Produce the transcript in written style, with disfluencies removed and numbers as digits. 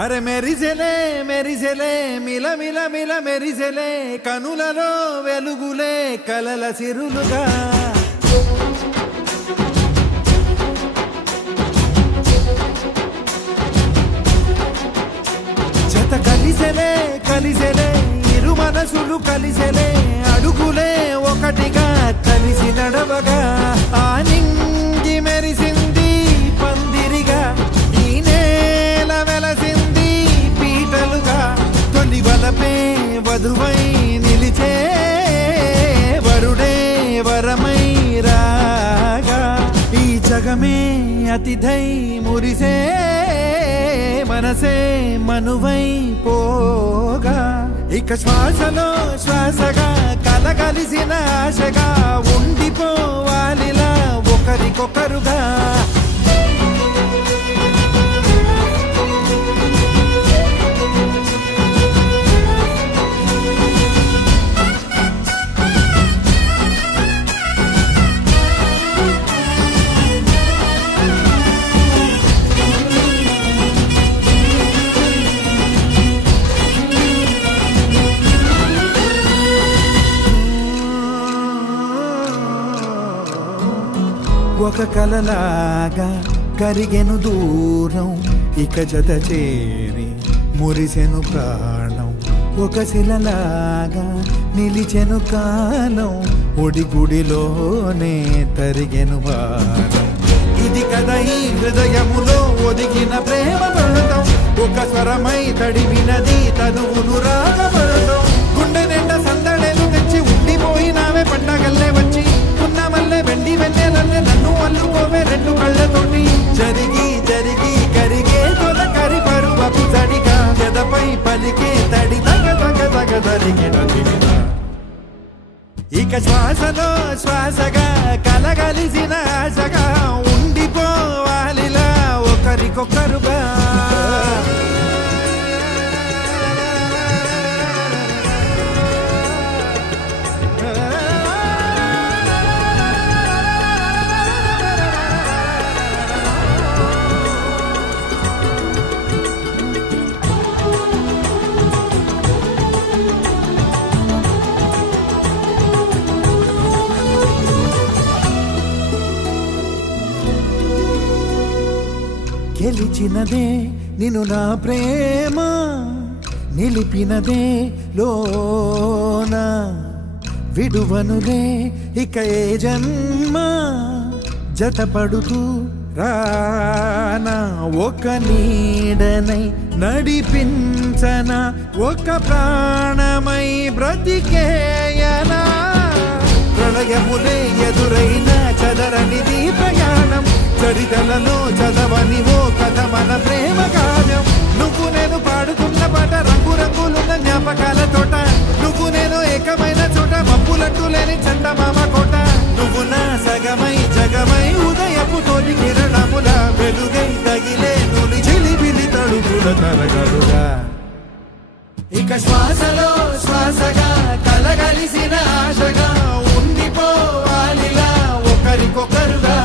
అరే మెరిసెలే మెరిసెలే మిల మిల మిల మెరిసెలే కనులలో వెలుగులే కలల సిరులుగా జత కలిసెలే కలిసెలే ఇరు మనసులు కలిసెలే అడుగులే ఒకటిగా కలిసి నడవగా ఆ నింగి మెరిసింది పందిరిగా ఈ నేల వెలసింది పీటలుగా తొలి వలపే వధువై నిలిచే వరుడే వరమై రాగా ఈ జగమే అతిథై మురిసే మనసే మనువై పోగా ఇక శ్వాసలో శ్వాసగా కలగలిసిన ఆశగా ఉండిపోవాలిలా ఒకరికొకరుగా ఒక కలలాగా కరిగెను దూరం ఇక జత చేరి మురిసెను ప్రాణం ఒక శిలలాగా నిలిచెను కాలం ఒడిగుడిలోనే తరిగెను వారం ఇది కదా ఈ హృదయములో ఒదిగిన ప్రేమ పడతాం ఒక స్వరమై తడివినది తనువును రాగపడతాం గుండె నిండా సందడేలు తెచ్చి ఉండిపోయినావే పండగల్లే వచ్చి ఉన్న మల్లె వెండి వెన్నెలల్లే నన్ను అల్లుకోవే రెండు కళ్ళతోటి జరిగి జరిగి కరిగే తొల కరి పరువపు తడిగా ఎదపై పలికే తడి తగ తగ తగ తరిగిన ఇక శ్వాసలో శ్వాసగా కలగలిసిన ఆశగా ఉండిపోవాలిలా ఒకరికొకరుగా గెలిచినదే నిన్ను నా ప్రేమ నిలిపినదే లోన విడువనులే ఇక ఏ జన్మ జతపడుతూ రానా ఒక నీడనై నడిపించన ఒక ప్రాణమై బ్రతికేయనా ప్రళయములే ఎదురైన చదరనిది ప్రయాణం చరితలలో చదవని ఓ కథ మన ప్రేమ కావ్యం నువ్వు నేను పాడుతున్న పాట రంగు రంగులున్న జ్ఞాపకాల తోట నువ్వు నేను ఏకమైన చోట మబ్బులంటూ లేని చందమామ కోట నువ్వు నా సగమై జగమై ఉదయపు తోలి కిరణముల వెలుగై తగిలే నులి చిలిబిలి తడుపుల తరగలుగా ఇక శ్వాసలో శ్వాసగా కలగలిసిన ఆశగా ఉండిపోవాలిలా ఒకరికొకరుగా